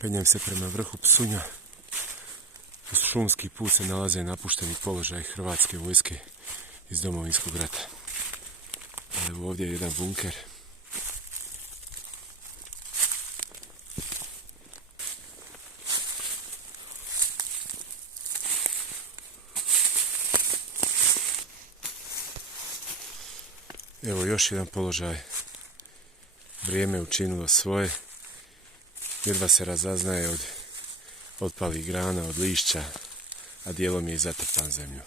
Penjem se prema vrhu Psunja. Uz šumski put se nalaze napušteni položaj Hrvatske vojske iz Domovinskog rata. Evo ovdje je jedan bunker. Evo još jedan položaj. Vrijeme je učinilo svoje. Jedva se razaznaje od otpalih grana, od lišća, a dijelom je i zatrpan zemlju.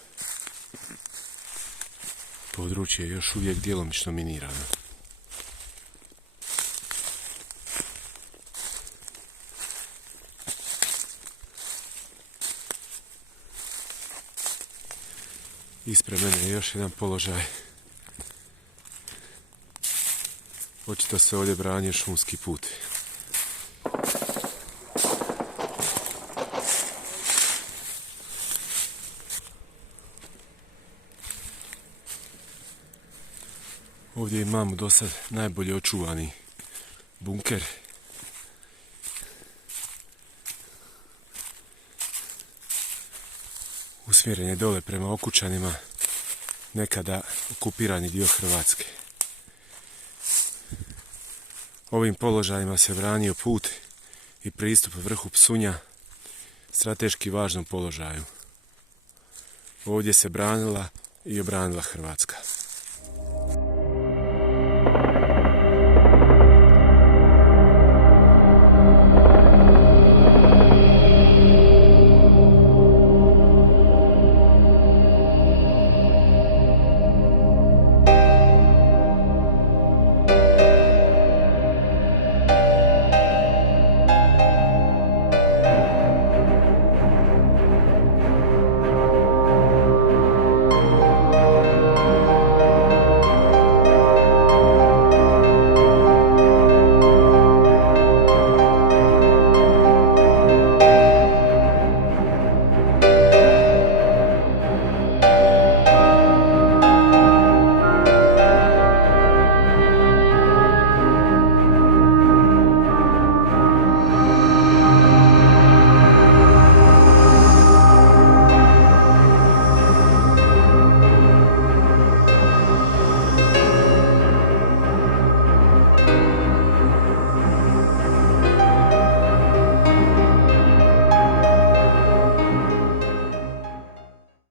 Područje je još uvijek djelomično minirano. Ispred mene je još jedan položaj. Očito se ovdje branio šumski put. Ovdje imamo do sad najbolje očuvani bunker. Usmjeren je dole prema Okučanima, nekada okupirani dio Hrvatske. Ovim položajima se branio put i pristup vrhu Psunja, strateški važnom položaju. Ovdje se branila i obranila Hrvatska.